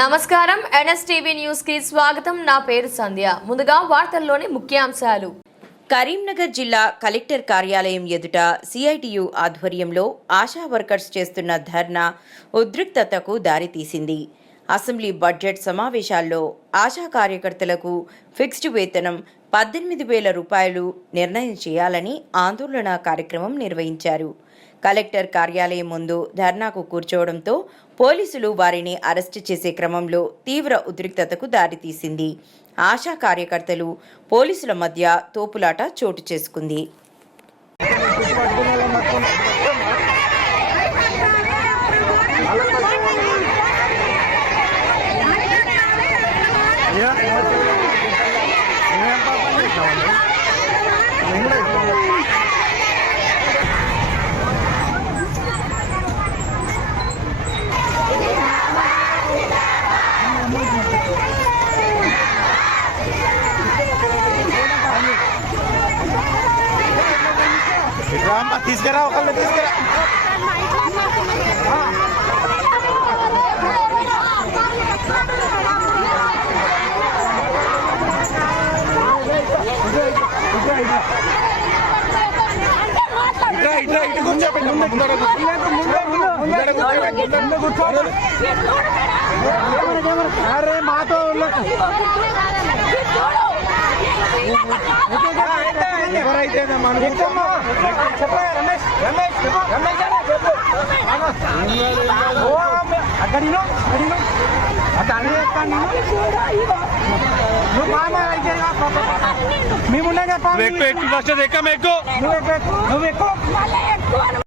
నమస్కారం NSTV news కి స్వాగతం. నా పేరు సంధ్య. ముందుగా వార్తల్లోని ముఖ్యాంశాలు. కరీంనగర్ జిల్లా కలెక్టర్ కార్యాలయం ఎదుట సిఐటియు ఆధ్వర్యంలో ఆశా వర్కర్స్ చేస్తున్న ధర్నా ఉద్రిక్తతకు దారితీసింది. అసెంబ్లీ బడ్జెట్ సమావేశాల్లో ఆశా కార్యకర్తలకు ఫిక్స్డ్ వేతనం 18,000 రూపాయలు నిర్ణయం చేయాలని ఆందోళన కార్యక్రమం నిర్వహించారు. కలెక్టర్ కార్యాలయం ముందు ధర్నాకు కూర్చోవడంతో పోలీసులు వారిని అరెస్టు చేసే క్రమంలో తీవ్ర ఉద్రిక్తతకు దారితీసింది. ఆశా కార్యకర్తలు పోలీసుల మధ్య తోపులాట చోటు చేసుకుంది. తీసుకురా ఒకళ్ళు తీసుకురా ఇటు కూర్చోండి. అరే మాతో ఎవరైతే మేము ఎక్కువ